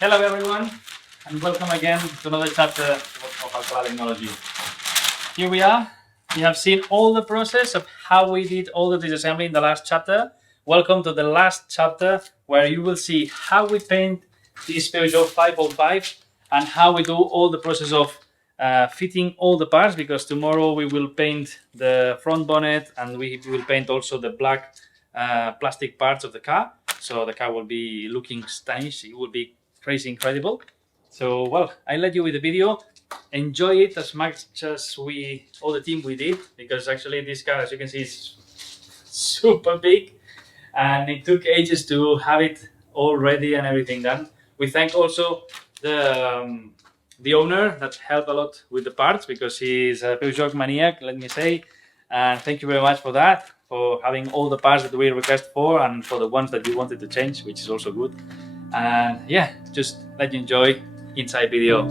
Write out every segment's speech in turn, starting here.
Hello everyone, and welcome again to another chapter of Alcala Technology. Here we are. We have seen all the process of how we did all the disassembly in the last chapter. Welcome to the last chapter where you will see how we paint this Peugeot 505 and how we do all the process of fitting all the parts, because tomorrow we will paint the front bonnet and we will paint also the black plastic parts of the car. So the car will be looking stylish. It will be crazy incredible. So, well, I let you with the video. Enjoy it as much as all the team we did, because actually this car, as you can see, is super big and it took ages to have it all ready and everything done. We thank also the owner that helped a lot with the parts, because he's a Peugeot maniac, let me say. And thank you very much for that, for having all the parts that we request for and for the ones that you wanted to change, which is also good. And yeah, just let you enjoy inside video.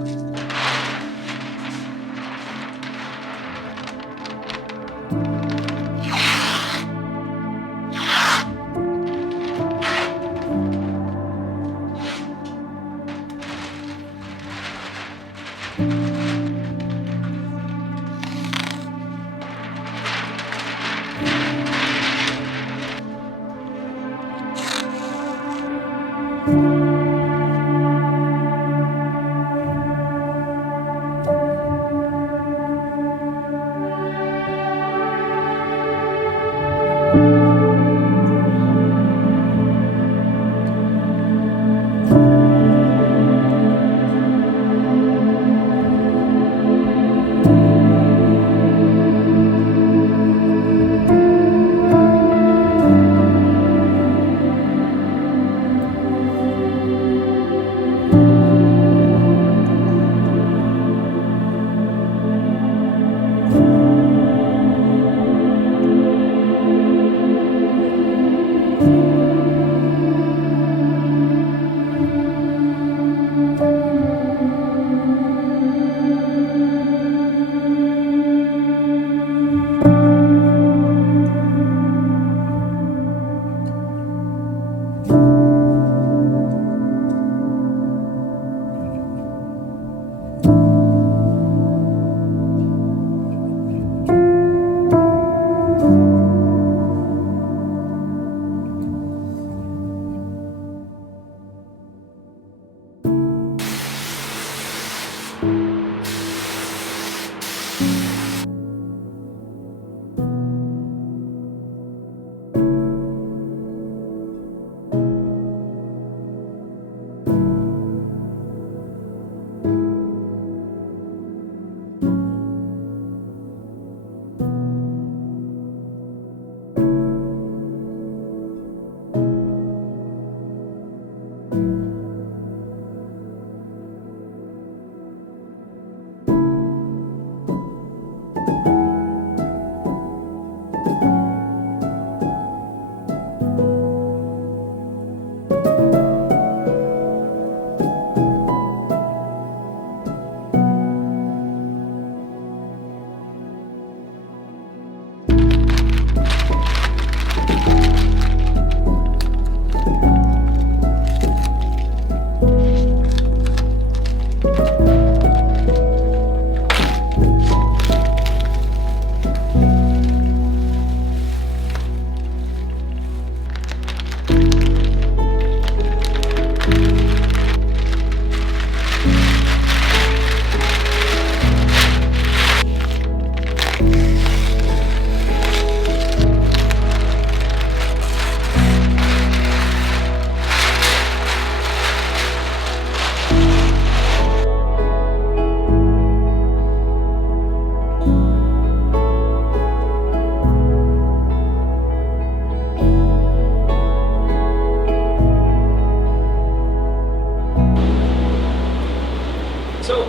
So,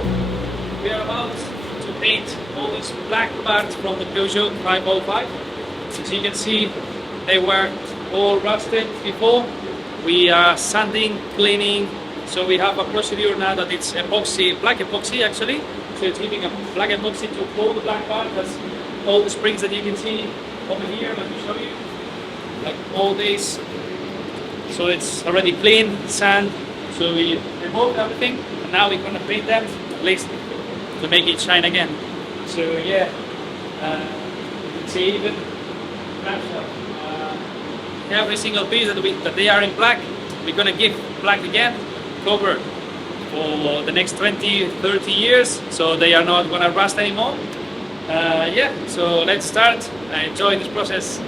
we are about to paint all these black parts from the Peugeot 505. As you can see, they were all rusted before. We are sanding, cleaning, so we have a procedure now that it's epoxy, black epoxy actually. So it's giving a black epoxy to all the black part. That's all the springs that you can see over here. Let me show you. Like all these. So it's already clean, sand. So we removed everything, and now we're gonna paint them at least to make it shine again. So yeah, you can see even every single piece that they are in black, we're gonna give black again, cover for the next 20-30 years, so they are not gonna rust anymore. Yeah, so let's start. I enjoy this process.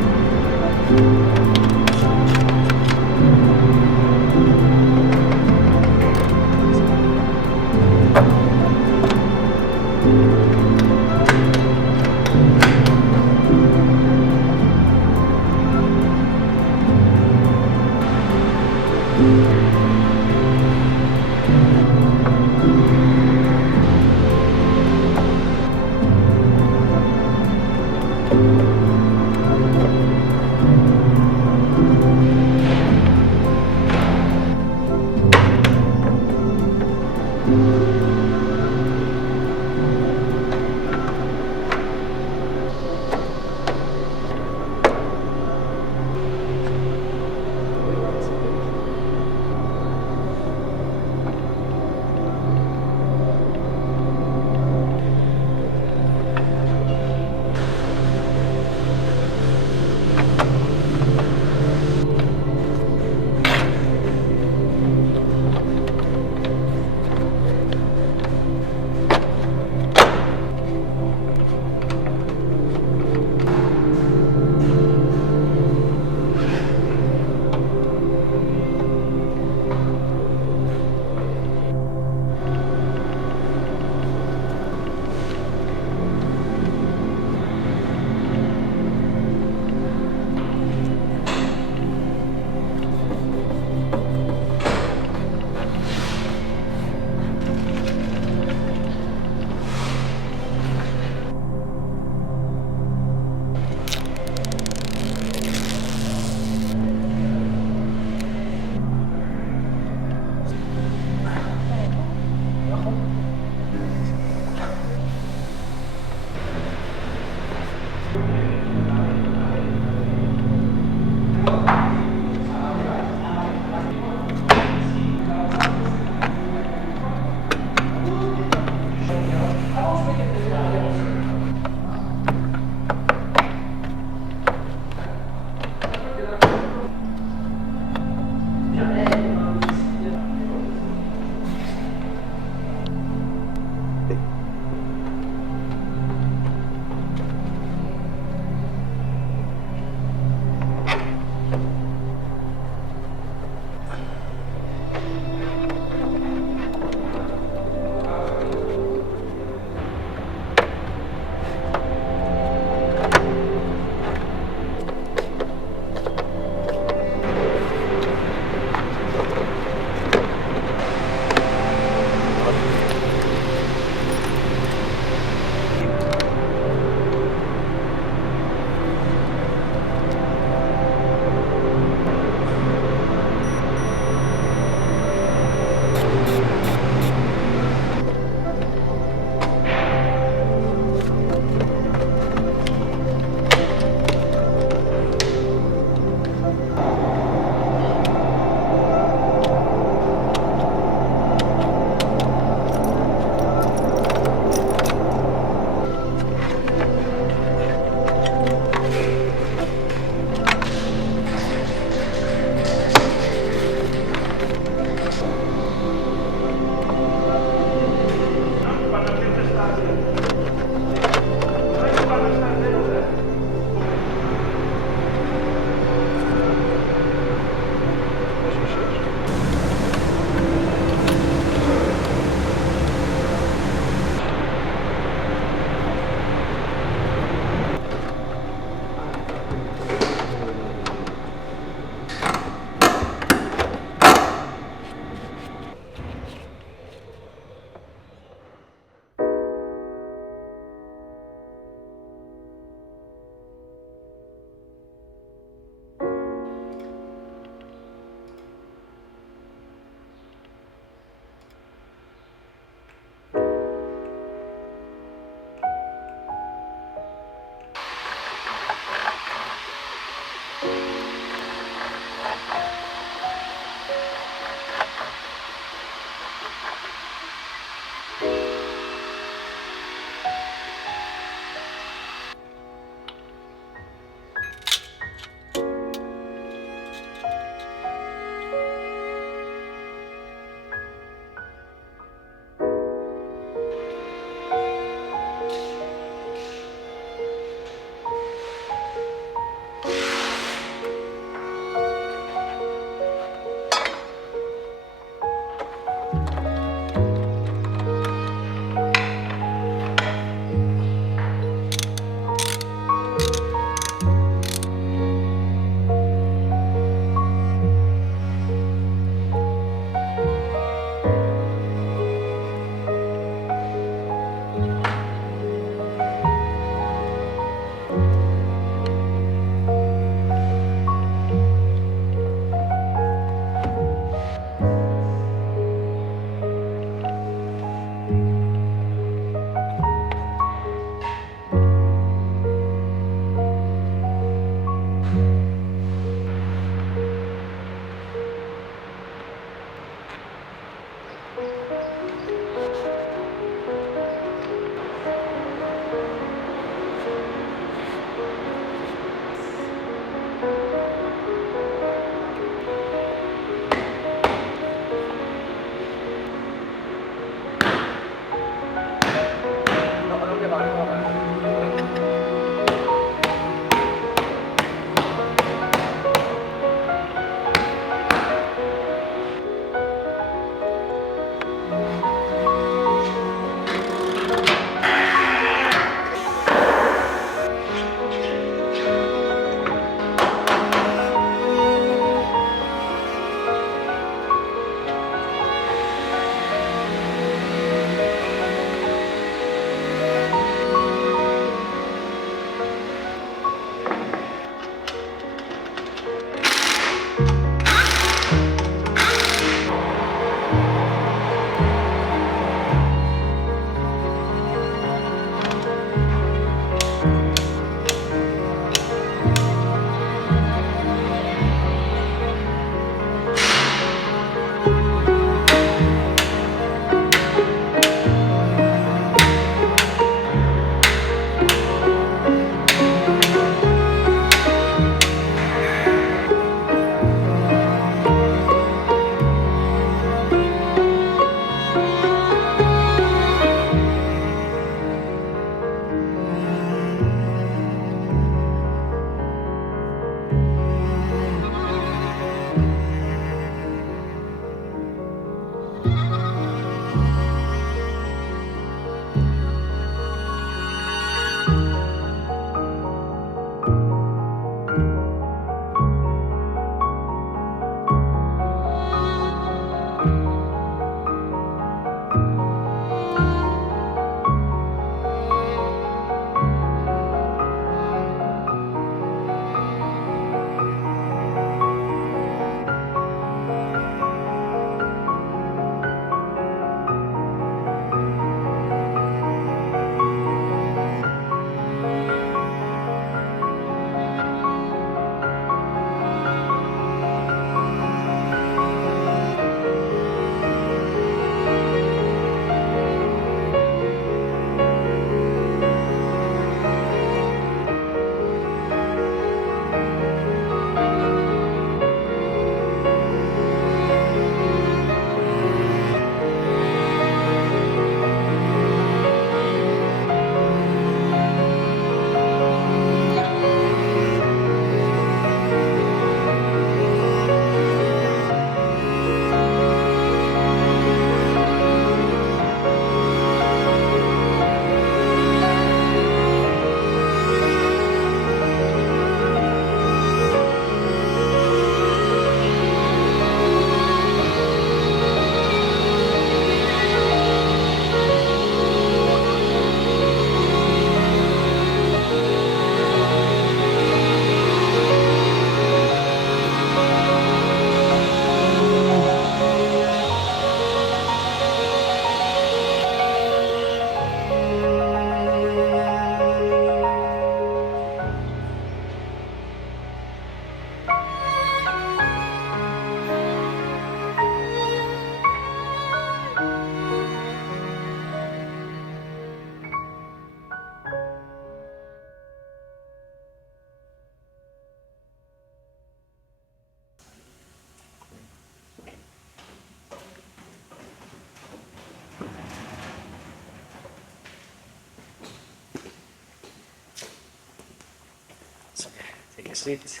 exit.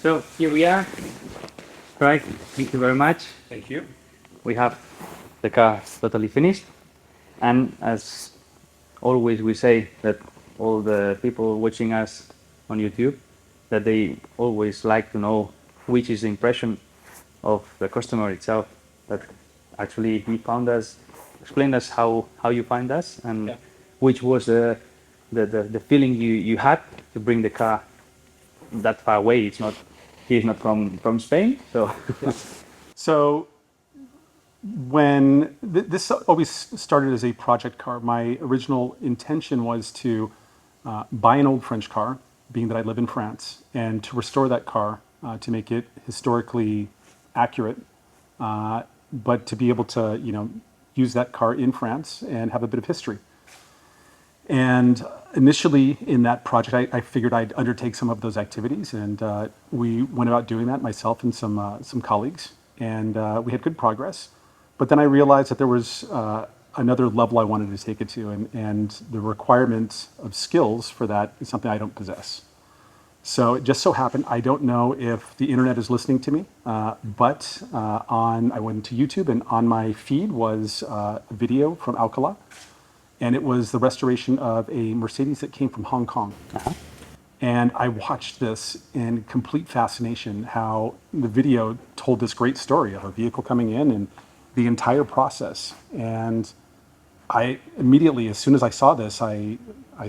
So here we are. Right, thank you very much. Thank you. We have the car totally finished. And as always, we say that all the people watching us on YouTube, that they always like to know which is the impression of the customer itself. That actually he found us, explain us how you find us, and which was the feeling you had to bring the car that far away. It's not, he's not from Spain, so. So when this always started as a project car, my original intention was to buy an old French car, being that I live in France, and to restore that car to make it historically accurate, but to be able to, use that car in France and have a bit of history. And initially in that project, I figured I'd undertake some of those activities, and we went about doing that, myself and some colleagues, and we had good progress. But then I realized that there was another level I wanted to take it to, and the requirement of skills for that is something I don't possess. So it just so happened, I don't know if the internet is listening to me, but I went to YouTube, and on my feed was a video from Alcala, and it was the restoration of a Mercedes that came from Hong Kong. And I watched this in complete fascination, how the video told this great story of a vehicle coming in and the entire process. And I immediately, as soon as I saw this, I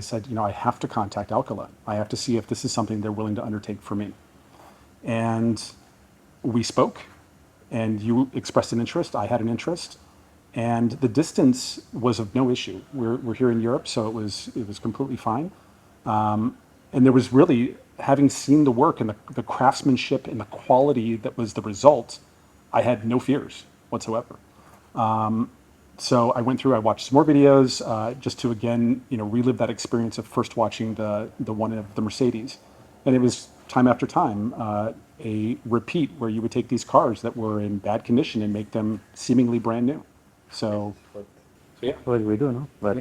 said, I have to contact Alcala. I have to see if this is something they're willing to undertake for me. And we spoke, and you expressed an interest. I had an interest. And the distance was of no issue. We're here in Europe, so it was completely fine. And there was really, having seen the work and the craftsmanship and the quality that was the result, I had no fears whatsoever. So I went through, I watched some more videos, just to again, relive that experience of first watching the one of the Mercedes. And it was time after time, a repeat where you would take these cars that were in bad condition and make them seemingly brand new. So yeah. What do we do, no? But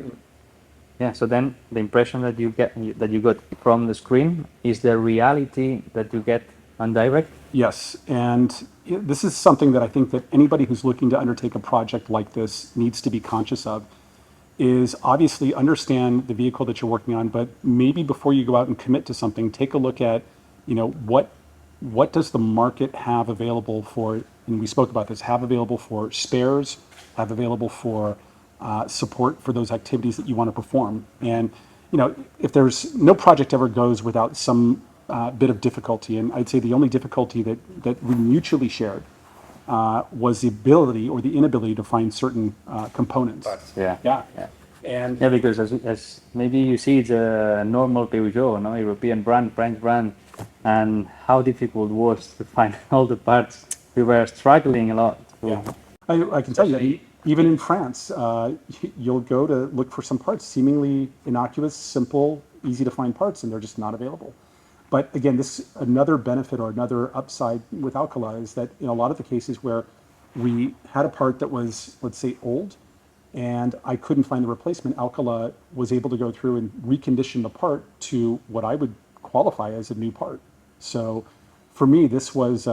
yeah, so then the impression that you got from the screen is the reality that you get on direct. Yes, and this is something that I think that anybody who's looking to undertake a project like this needs to be conscious of, is obviously understand the vehicle that you're working on, but maybe before you go out and commit to something, take a look at, what does the market have available for, and we spoke about this, have available for spares, have available for support for those activities that you want to perform. And, if there's no project ever goes without some bit of difficulty, and I'd say the only difficulty that we mutually shared was the ability or the inability to find certain components. Yeah. And because as maybe you see, it's a normal Peugeot, no, European brand, French brand, and how difficult it was to find all the parts. We were struggling a lot. I can tell you, even in France, you'll go to look for some parts, seemingly innocuous, simple, easy to find parts, and they're just not available. But again, this another benefit or another upside with Alcala is that in a lot of the cases where we had a part that was, let's say, old, and I couldn't find the replacement, Alcala was able to go through and recondition the part to what I would qualify as a new part. So for me, this was,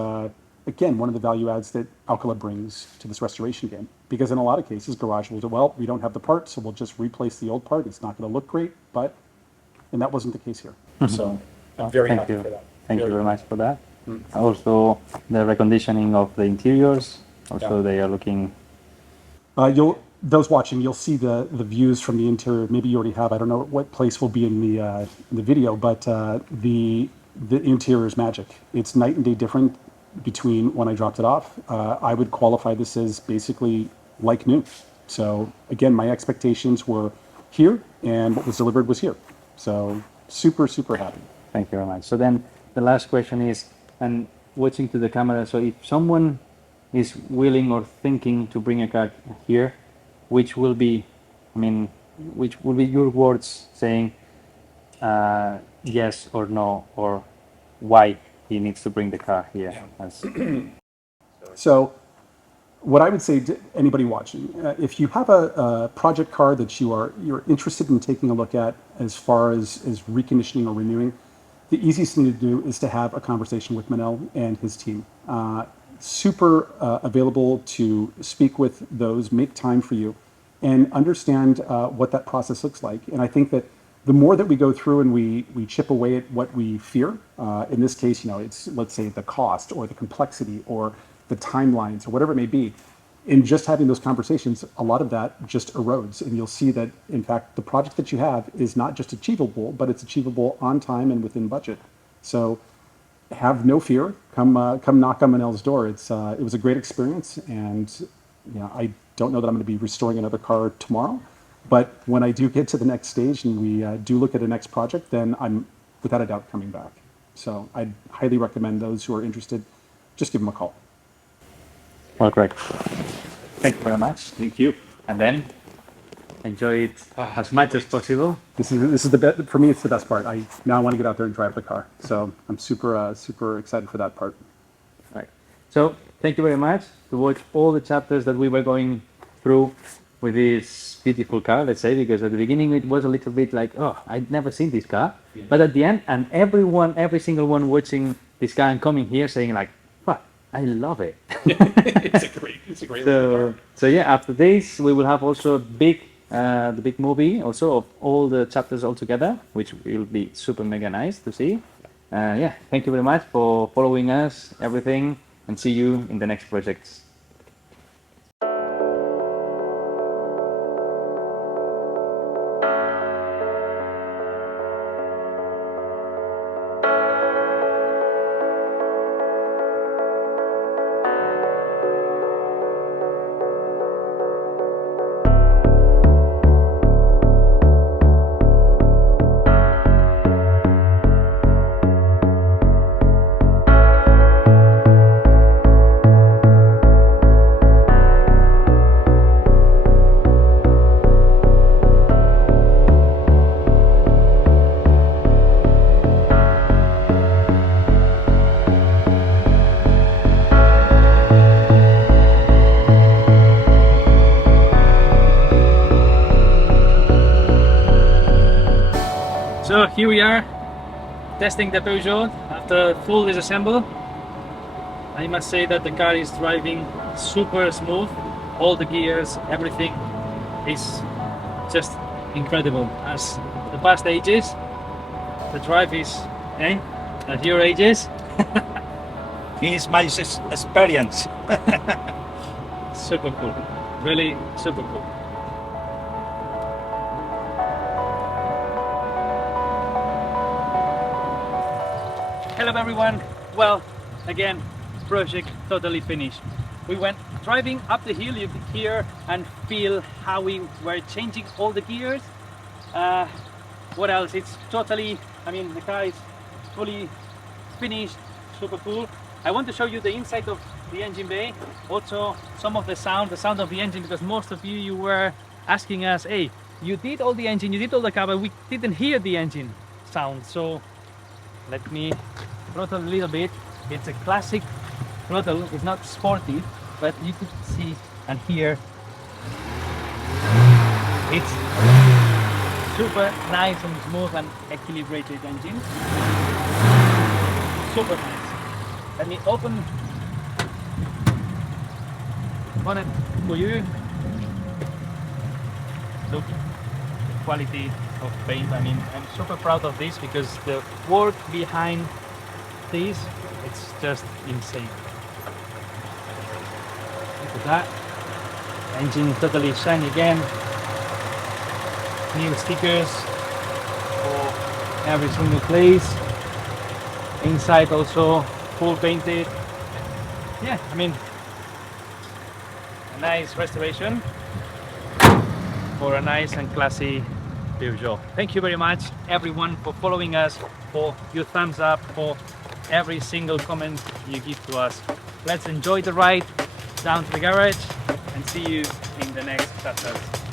again, one of the value adds that Alcala brings to this restoration game. Because in a lot of cases, garage will do, well, we don't have the part, so we'll just replace the old part. It's not going to look great, and that wasn't the case here. So I'm very happy for that. Thank you very much for that. Also, the reconditioning of the interiors, also they are looking... Those watching, you'll see the views from the interior. Maybe you already have. I don't know what place will be in the video, but the interior is magic. It's night and day different between when I dropped it off. I would qualify this as basically like new. So again, my expectations were here, and what was delivered was here. So super, super happy. Thank you very much. So then the last question is, and watching to the camera, so if someone is willing or thinking to bring a car here, which will be your words saying yes or no, or why he needs to bring the car here? So what I would say to anybody watching, if you have a project car that you're interested in taking a look at as far as reconditioning or renewing, the easiest thing to do is to have a conversation with Manel and his team. Super available to speak with those, make time for you, and understand what that process looks like. And I think that the more that we go through and we chip away at what we fear, in this case, it's, let's say, the cost or the complexity or the timelines or whatever it may be, in just having those conversations, a lot of that just erodes. And you'll see that, in fact, the project that you have is not just achievable, but it's achievable on time and within budget. So have no fear. Come knock on Manel's door. It was a great experience. And I don't know that I'm going to be restoring another car tomorrow. But when I do get to the next stage and we do look at a next project, then I'm without a doubt coming back. So I'd highly recommend those who are interested, just give them a call. Well, Greg, thank you very much. Thank you. And then enjoy it as much as possible. This is the best for me. It's the best part. Now I want to get out there and drive the car. So I'm super excited for that part. Right. So thank you very much to watch all the chapters that we were going through with this beautiful car. Let's say, because at the beginning it was a little bit like, oh, I'd never seen this car. Yeah. But at the end, and every single one watching this car and coming here saying like, "What? I love it." It's a great. So yeah, after this we will have also the big movie also of all the chapters all together, which will be super mega nice to see. Yeah, thank you very much for following us, everything, and see you in the next projects. So here we are, testing the Peugeot after full disassemble. I must say that the car is driving super smooth. All the gears, everything is just incredible. As the past ages, the drive is, at your ages. It's my experience. Super cool, really super cool. Hello everyone, well, again, project totally finished. We went driving up the hill, you could hear and feel how we were changing all the gears. What else? It's totally, the car is fully finished, super cool. I want to show you the inside of the engine bay, also some of the sound of the engine, because most of you were asking us, hey, you did all the engine, you did all the car, but we didn't hear the engine sound. So let me throttle a little bit. It's a classic throttle, it's not sporty, but you could see and hear it's super nice and smooth and equilibrated engine. Super nice. Let me open bonnet for you. Look, the quality of paint. I'm super proud of this because the work behind this, it's just insane. Look at that. Engine totally shiny again. New stickers for every single place. Inside also full painted. Yeah, a nice restoration for a nice and classy Peugeot. Thank you very much everyone for following us, for your thumbs up, for every single comment you give to us. Let's enjoy the ride down to the garage and see you in the next chapters.